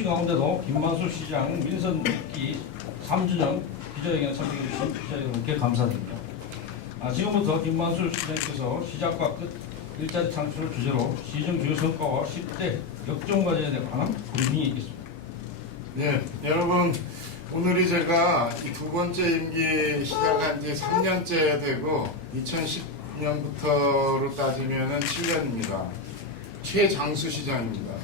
없이 가운데도 김만수 시장 민선 있기 3주년 기자회견 참석해주신 기자 여러분께 감사드립니다. 지금부터 김만수 시장께서 시작과 끝 일자리 창출을 주제로 시정 주요 성과와 10대 역종 과제에 관한 브리핑이 있겠습니다. 네, 여러분 오늘이 제가 이 두 번째 임기 시작한 지 3년째 되고 2010년부터로 따지면 7년입니다. 최장수 시장입니다.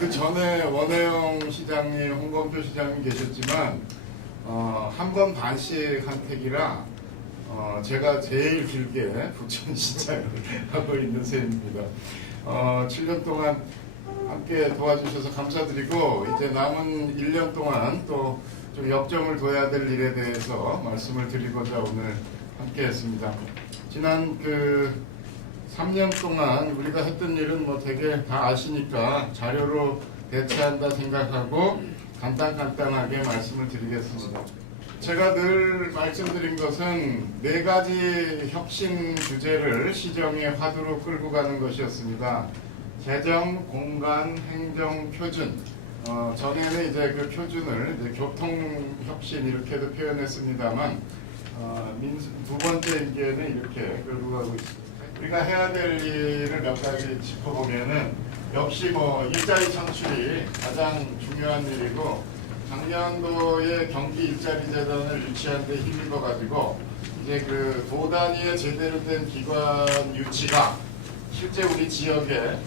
그 전에 원혜영 시장님, 홍범표 시장님 계셨지만 한 번 반씩 한 택이라 제가 제일 길게 부천시장을 하고 있는 셈입니다. 7년 동안 함께 도와주셔서 감사드리고 이제 남은 1년 동안 또 좀 역점을 둬야 될 일에 대해서 말씀을 드리고자 오늘 함께 했습니다. 지난 3년 동안 우리가 했던 일은 뭐 되게 다 아시니까 자료로 대체한다 생각하고 간단하게 말씀을 드리겠습니다. 제가 늘 말씀드린 것은 4가지 혁신 주제를 시정의 화두로 끌고 가는 것이었습니다. 재정, 공간, 행정, 표준. 전에는 이제 그 표준을 이제 교통혁신 이렇게도 표현했습니다만 두 번째 임기에는 이렇게 끌고 가고 있습니다. 우리가 해야 될 일을 몇 가지 짚어보면은 역시 뭐 일자리 창출이 가장 중요한 일이고 작년도에 경기 일자리 재단을 유치한 데 힘입어 가지고 이제 그 도 단위의 제대로 된 기관 유치가 실제 우리 지역에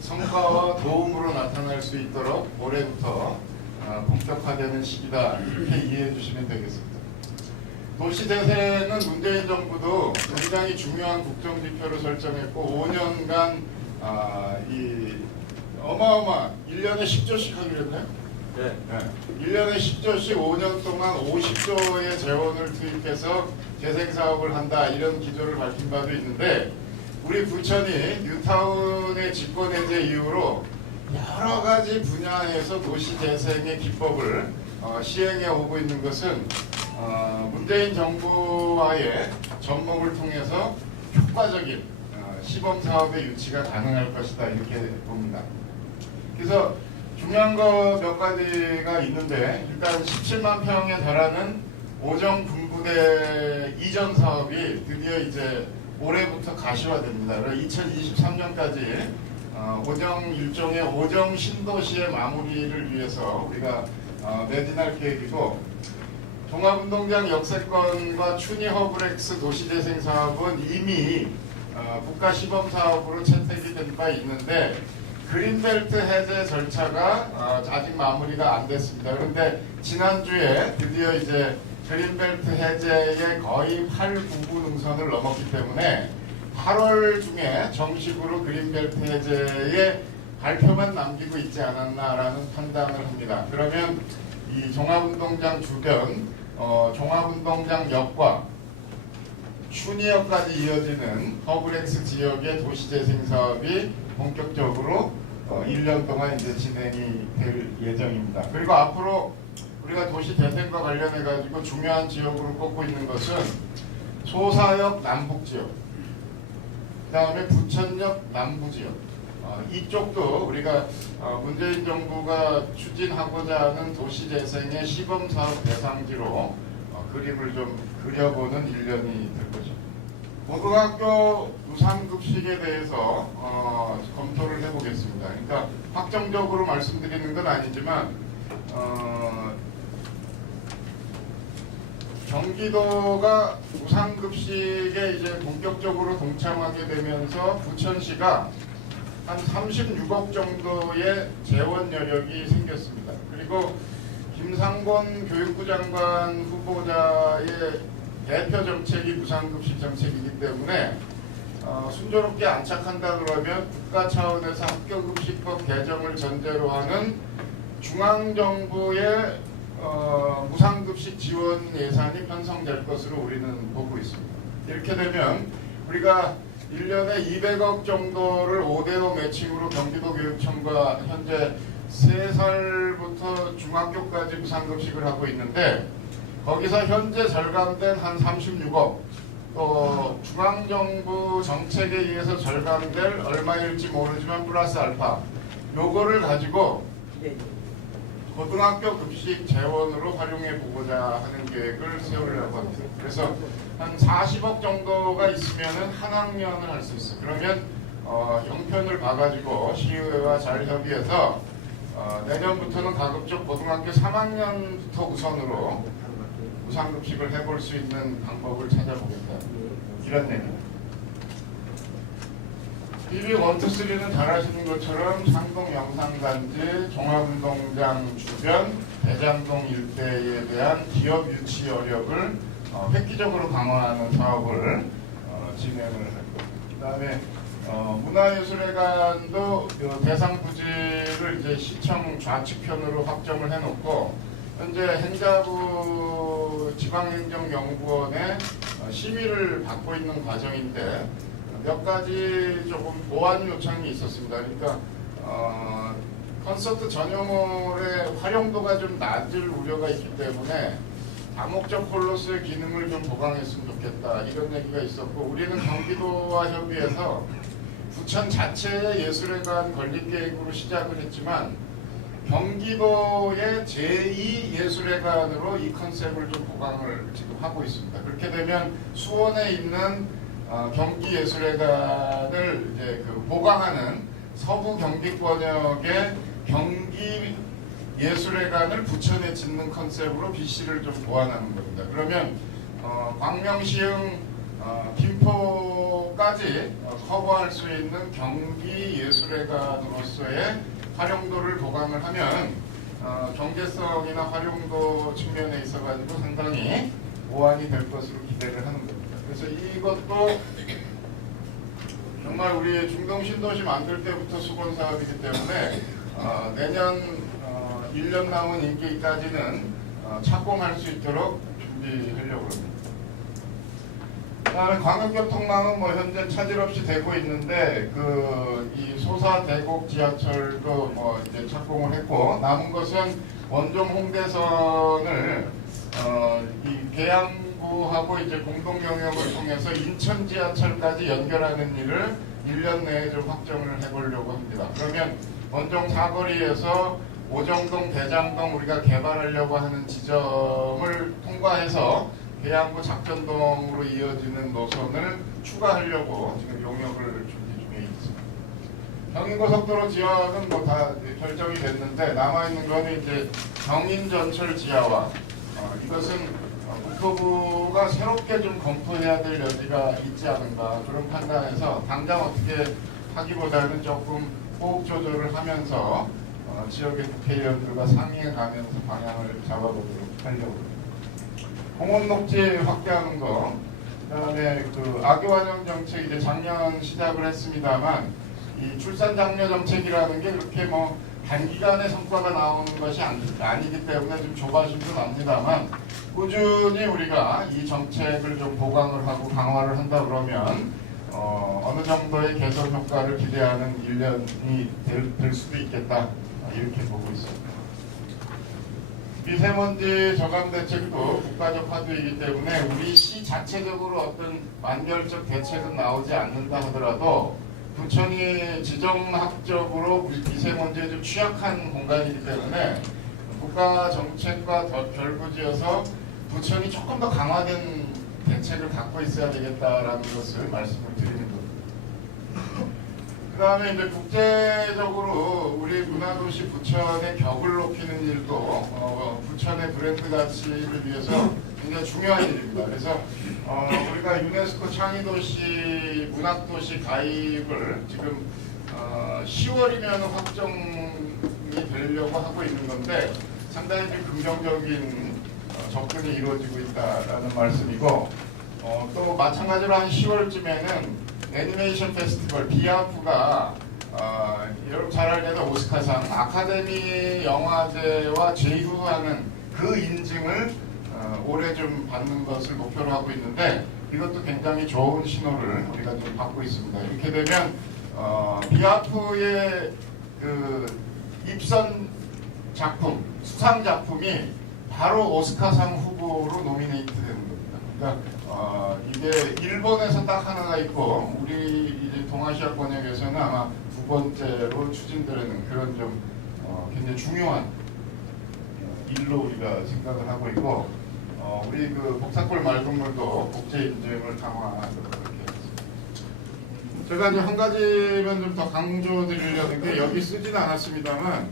성과와 도움으로 나타날 수 있도록 올해부터 본격화되는 시기다 이렇게 이해해 주시면 되겠습니다. 도시재생은 문재인 정부도 굉장히 중요한 국정지표로 설정했고 5년간 이 어마어마한 1년에 10조씩 하기로 했나요? 네. 1년에 10조씩 5년 동안 50조의 재원을 투입해서 재생사업을 한다 이런 기조를 밝힌 바도 있는데 우리 부천이 뉴타운의 집권해제 이후로 여러 가지 분야에서 도시재생의 기법을 시행해 오고 있는 것은 문재인 정부와의 접목을 통해서 효과적인 시범사업의 유치가 가능할 것이다 이렇게 봅니다. 그래서 중요한 거 몇 가지가 있는데 일단 17만 평에 달하는 오정 분부대 이전 사업이 드디어 이제 올해부터 가시화됩니다. 2023년까지 오정 일종의 오정 신도시의 마무리를 위해서 우리가 매진할 계획이고 종합운동장 역세권과 추니 허브렉스 도시재생 사업은 이미 국가 시범 사업으로 채택이 된 바 있는데 그린벨트 해제 절차가 아직 마무리가 안 됐습니다. 그런데 지난주에 드디어 이제 그린벨트 해제의 거의 8, 9부 능선을 넘었기 때문에 8월 중에 정식으로 그린벨트 해제의 발표만 남기고 있지 않았나라는 판단을 합니다. 그러면 이 종합운동장 주변, 종합운동장역과 추니역까지 이어지는 허브렉스 지역의 도시재생 사업이 본격적으로 1년 동안 이제 진행이 될 예정입니다. 그리고 앞으로 우리가 도시재생과 관련해 가지고 중요한 지역으로 꼽고 있는 것은 소사역 남북지역, 그 다음에 부천역 남부지역, 이쪽도 우리가 문재인 정부가 추진하고자 하는 도시재생의 시범사업 대상지로 그림을 좀 그려보는 1년이 될 거죠. 고등학교 무상급식에 대해서 검토를 해보겠습니다. 그러니까 확정적으로 말씀드리는 건 아니지만 경기도가 무상급식에 이제 본격적으로 동참하게 되면서 부천시가 한 36억 정도의 재원 여력이 생겼습니다. 그리고 김상곤 교육부 장관 후보자의 대표 정책이 무상급식 정책이기 때문에 순조롭게 안착한다 그러면 국가 차원에서 학교급식법 개정을 전제로 하는 중앙정부의 무상급식 지원 예산이 편성될 것으로 우리는 보고 있습니다. 이렇게 되면 우리가 1년에 200억 정도를 5대5 매칭으로 경기도교육청과 현재 3살부터 중학교까지 무상급식을 하고 있는데 거기서 현재 절감된 한 36억 또 중앙정부 정책에 의해서 절감될 얼마일지 모르지만 플러스 알파 요거를 가지고 고등학교 급식 재원으로 활용해 보고자 하는 계획을 세우려고 합니다. 그래서 한 40억 정도가 있으면은 한 학년을 할 수 있어요. 그러면 형편을 봐가지고 시의회와 잘 협의해서 내년부터는 가급적 고등학교 3학년부터 우선으로 무상급식을 해볼 수 있는 방법을 찾아보겠다. 이런 내용. BB 1-2-3는 잘 아시는 것처럼 창동 영상단지, 종합운동장 주변, 대장동 일대에 대한 기업 유치 여력을 획기적으로 강화하는 사업을 진행을 할 겁니다. 그 다음에 문화예술회관도 대상 부지를 이제 시청 좌측편으로 확정을 해놓고 현재 행자부 지방행정연구원의 심의를 받고 있는 과정인데 몇 가지 조금 보완 요청이 있었습니다. 그러니까 콘서트 전용홀의 활용도가 좀 낮을 우려가 있기 때문에 다목적 홀로서의 기능을 좀 보강했으면 좋겠다 이런 얘기가 있었고 우리는 경기도와 협의해서 부천 자체의 예술회관 건립 계획으로 시작을 했지만 경기도의 제2예술회관으로 이 컨셉을 좀 보강을 지금 하고 있습니다. 그렇게 되면 수원에 있는 경기예술회관을 이제 보강하는 서부 경기권역의 경기예술회관을 부천에 짓는 컨셉으로 BC를 좀 보완하는 겁니다. 그러면 광명시흥 김포까지 커버할 수 있는 경기예술회관으로서의 활용도를 보강을 하면 경제성이나 활용도 측면에 있어가지고 상당히 보완이 될 것으로 기대를 하는 겁니다. 그래서 이것도 정말 우리 중동신도시 만들 때부터 수건 사업이기 때문에 내년 1년 남은 임기까지는 착공할 수 있도록 준비하려고 합니다. 그다음에 광역교통망은 뭐 현재 차질 없이 되고 있는데 이 소사 대곡 지하철도 뭐 이제 착공을 했고 남은 것은 원종 홍대선을 이 계양구하고 이제 공동 영역을 통해서 인천 지하철까지 연결하는 일을 1년 내에 좀 확정을 해보려고 합니다. 그러면 원종 사거리에서 오정동, 대장동 우리가 개발하려고 하는 지점을 통과해서 계양구 작전동으로 이어지는 노선을 추가하려고 지금 용역을 준비 중에 있습니다. 경인고속도로 지역은 뭐 다 결정이 됐는데 남아있는 거는 이제 경인전철 지하화 이것은 국토부가 새롭게 좀 검토해야 될 여지가 있지 않은가 그런 판단에서 당장 어떻게 하기보다는 조금 호흡 조절을 하면서 지역의 국회의원들과 상의해 가면서 방향을 잡아보도록 하려고 합니다. 공원 녹지 확대하는 거, 그다음에 아기환영 정책 이제 작년 시작을 했습니다만 이 출산 장려 정책이라는 게 그렇게 뭐 단기간에 성과가 나오는 것이 아니기 때문에 좀 조바심도 납니다만 꾸준히 우리가 이 정책을 좀 보강을 하고 강화를 한다 그러면 어느 정도의 개선 효과를 기대하는 1년이 될 수도 있겠다 이렇게 보고 있습니다. 미세먼지 저감 대책도 국가적 화두이기 때문에 우리 시 자체적으로 어떤 완결적 대책은 나오지 않는다 하더라도 부천이 지정학적으로 미세먼지에 좀 취약한 공간이기 때문에 국가 정책과 더 결부지어서 부천이 조금 더 강화된 대책을 갖고 있어야 되겠다라는 것을 말씀을 드리는 겁니다. 그 다음에 이제 국제적으로 우리 문화도시 부천의 격을 높이는 일도 부천의 브랜드 가치를 위해서 굉장히 중요한 일입니다. 그래서 우리가 유네스코 창의도시 문학도시 가입을 지금 10월이면 확정이 되려고 하고 있는 건데 상당히 좀 긍정적인 접근이 이루어지고 있다라는 말씀이고 또 마찬가지로 한 10월쯤에는 애니메이션 페스티벌 비아프가 여러분 잘 알게도 오스카상 아카데미 영화제와 제휴하는 그 인증을 올해 좀 받는 것을 목표로 하고 있는데 이것도 굉장히 좋은 신호를 우리가 좀 받고 있습니다. 이렇게 되면 비아프의 입선 작품, 수상 작품이 바로 오스카상 후보로 노미네이트 되는 겁니다. 그러니까 이게 일본에서 딱 하나가 있고 우리 이제 동아시아 권역에서는 아마 두 두 번째로 추진되는 그런 좀 굉장히 중요한 일로 우리가 생각을 하고 있고, 우리 그 복사골 말동물도 국제 인증을 강화하도록 이렇게 했습니다. 제가 이제 한 가지만 좀 더 강조드리려는 게, 여기 쓰지는 않았습니다만,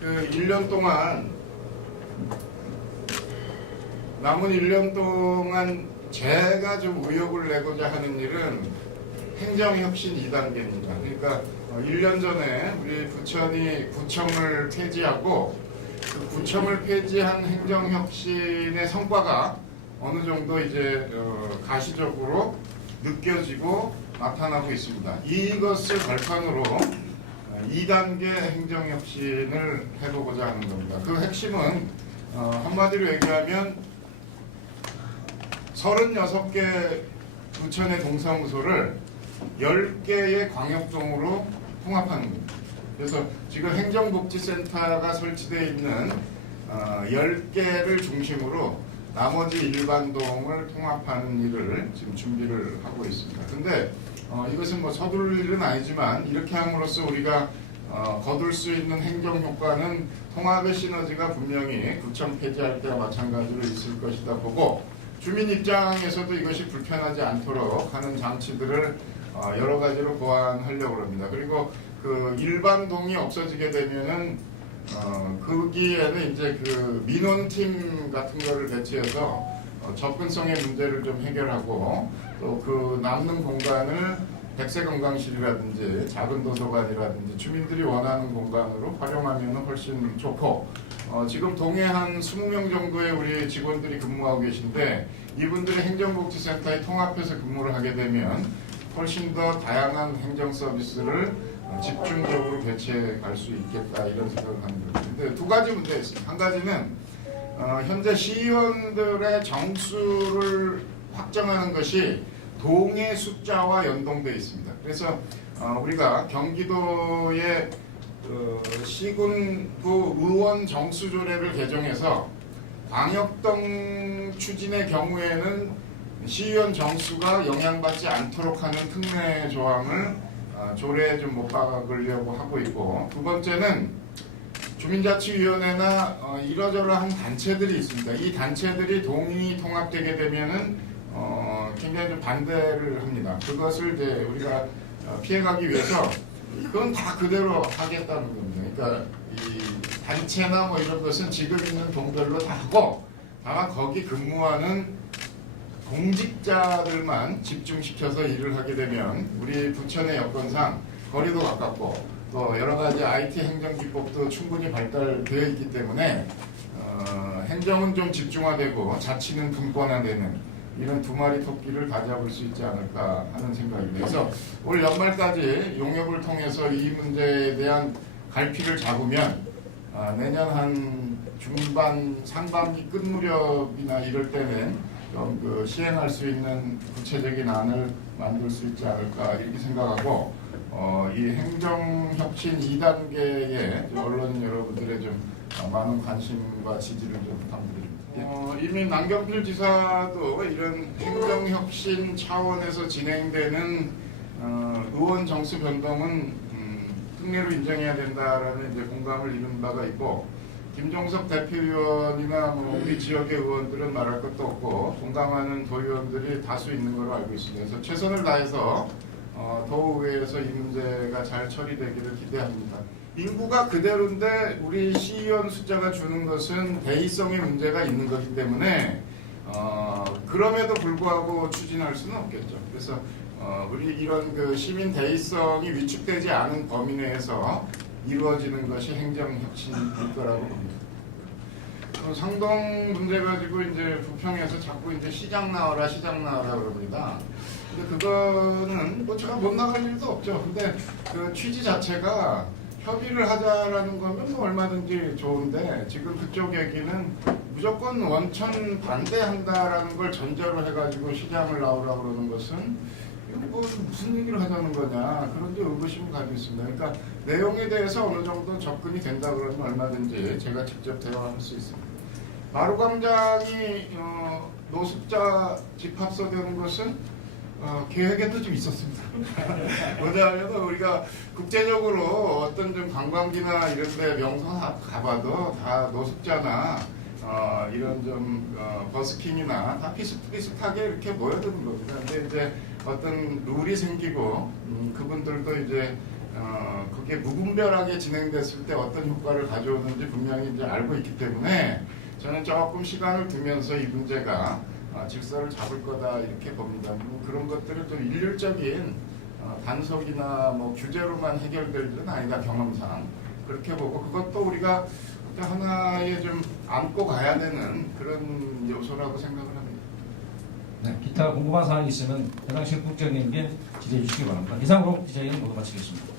그 1년 동안 남은 1년 동안 제가 좀 의욕을 내고자 하는 일은 행정혁신 2단계입니다. 그러니까 1년 전에 우리 부천이 구청을 폐지하고, 그 구청을 폐지한 행정혁신의 성과가 어느 정도 이제 가시적으로 느껴지고 나타나고 있습니다. 이것을 발판으로 2단계 행정혁신을 해보고자 하는 겁니다. 그 핵심은 한마디로 얘기하면 36개 부천의 동사무소를 10개의 광역동으로 통합하는 겁니다. 그래서 지금 행정복지센터가 설치되어 있는 10개를 중심으로 나머지 일반동을 통합하는 일을 지금 준비를 하고 있습니다. 근데 이것은 뭐 서둘 일은 아니지만, 이렇게 함으로써 우리가 거둘 수 있는 행정 효과는 통합의 시너지가 분명히 구청 폐지할 때와 마찬가지로 있을 것이다 보고, 주민 입장에서도 이것이 불편하지 않도록 하는 장치들을 여러 가지로 보완하려고 합니다. 그리고 그 일반동이 없어지게 되면은 거기에는 이제 그 민원팀 같은 거를 배치해서 접근성의 문제를 좀 해결하고, 또 그 남는 공간을 백색관광실이라든지 작은 도서관이라든지 주민들이 원하는 공간으로 활용하면 훨씬 좋고, 지금 동에 한 20명 정도의 우리 직원들이 근무하고 계신데, 이분들이 행정복지센터에 통합해서 근무를 하게 되면 훨씬 더 다양한 행정 서비스를 집중적으로 배치해 갈 수 있겠다, 이런 생각을 합니다. 근데 두 가지 문제가 있습니다. 한 가지는 현재 시의원들의 정수를 확정하는 것이 동의 숫자와 연동되어 있습니다. 그래서 우리가 경기도의 시군구 의원 정수조례를 개정해서 광역동 추진의 경우에는 시의원 정수가 영향받지 않도록 하는 특례 조항을 조례에 좀 못 박으려고 하고 있고, 두 번째는 주민자치위원회나 이러저러한 단체들이 있습니다. 이 단체들이 동이 통합되게 되면은 굉장히 좀 반대를 합니다. 그것을 이제 우리가 피해가기 위해서 그건 다 그대로 하겠다는 겁니다. 그러니까 이 단체나 뭐 이런 것은 지금 있는 동별로 다 하고, 다만 거기 근무하는 공직자들만 집중시켜서 일을 하게 되면 우리 부천의 여건상 거리도 가깝고 또 여러 가지 IT 행정기법도 충분히 발달되어 있기 때문에 행정은 좀 집중화되고 자치는 분권화되는 이런 두 마리 토끼를 다 잡을 수 있지 않을까 하는 생각입니다. 그래서 올 연말까지 용역을 통해서 이 문제에 대한 갈피를 잡으면 내년 한 중반, 상반기 끝 무렵이나 이럴 때는 좀 그 시행할 수 있는 구체적인 안을 만들 수 있지 않을까 이렇게 생각하고, 이 행정혁신 2단계에 언론 여러분들의 좀 많은 관심과 지지를 좀 부탁드립니다. 이미 남경필 지사도 이런 행정혁신 차원에서 진행되는 의원 정수 변동은 특례로 인정해야 된다라는 이제 공감을 이룬 바가 있고, 김종석 대표위원이나 뭐 우리 지역의 의원들은 말할 것도 없고 공감하는 도의원들이 다수 있는 걸로 알고 있습니다. 그래서 최선을 다해서 도의회에서 이 문제가 잘 처리되기를 기대합니다. 인구가 그대로인데 우리 시의원 숫자가 주는 것은 대의성의 문제가 있는 것이기 때문에 그럼에도 불구하고 추진할 수는 없겠죠. 그래서 우리 이런 그 시민 대의성이 위축되지 않은 범위 내에서 이루어지는 것이 행정혁신일 거라고 봅니다. 상동 문제 가지고 이제 부평에서 자꾸 이제 시장 나와라 그럽니다. 근데 그거는 뭐 제가 못 나갈 일도 없죠. 근데 그 취지 자체가 협의를 하자라는 거면 뭐 얼마든지 좋은데, 지금 그쪽 얘기는 무조건 원천 반대한다라는 걸 전제로 해가지고 시장을 나오라 그러는 것은 뭐 무슨 얘기를 하자는 거냐, 그런 데 의구심을 가지고 있습니다. 그러니까 내용에 대해서 어느 정도 접근이 된다 그러면 얼마든지 제가 직접 대화할 수 있습니다. 마루광장이 노숙자 집합소 되는 것은 계획에도 좀 있었습니다. 뭐냐면 우리가 국제적으로 어떤 좀 관광지나 이런 데 명소 가봐도 다 노숙자나 이런 좀 버스킹이나 다 비슷하게 이렇게 모여드는 겁니다. 근데 이제 어떤 룰이 생기고 그분들도 이제 그게 무분별하게 진행됐을 때 어떤 효과를 가져오는지 분명히 이제 알고 있기 때문에 저는 조금 시간을 두면서 이 문제가 질서를 잡을 거다 이렇게 봅니다. 그런 것들을 좀 일률적인 단속이나 뭐 규제로만 해결될 일은 아니다 경험상 그렇게 보고 그것도 우리가 하나의 좀 안고 가야 되는 그런 요소라고 생각을 합니다. 네, 기타 궁금한 사항이 있으면 해당 실국장님께 질의해 주시기 바랍니다. 이상으로 기자회견 모두 마치겠습니다.